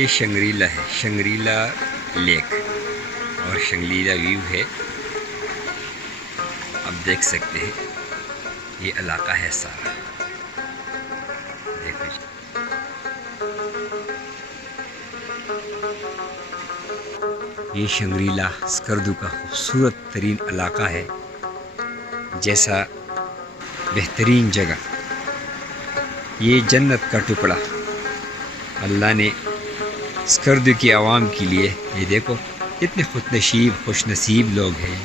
ये शंग्रीला है, Shangrila lake और शंग्रीला व्यू है। आप देख सकते हैं ये इलाका है सारा, देखो जी। ये शंग्रीला स्कर्दू का खूबसूरत तरीन इलाका है। जैसा बेहतरीन जगह, ये जन्नत का टुकड़ा अल्लाह ने स्कर्दू की आवाम के लिए, ये देखो कितने खुशनसीब लोग हैं।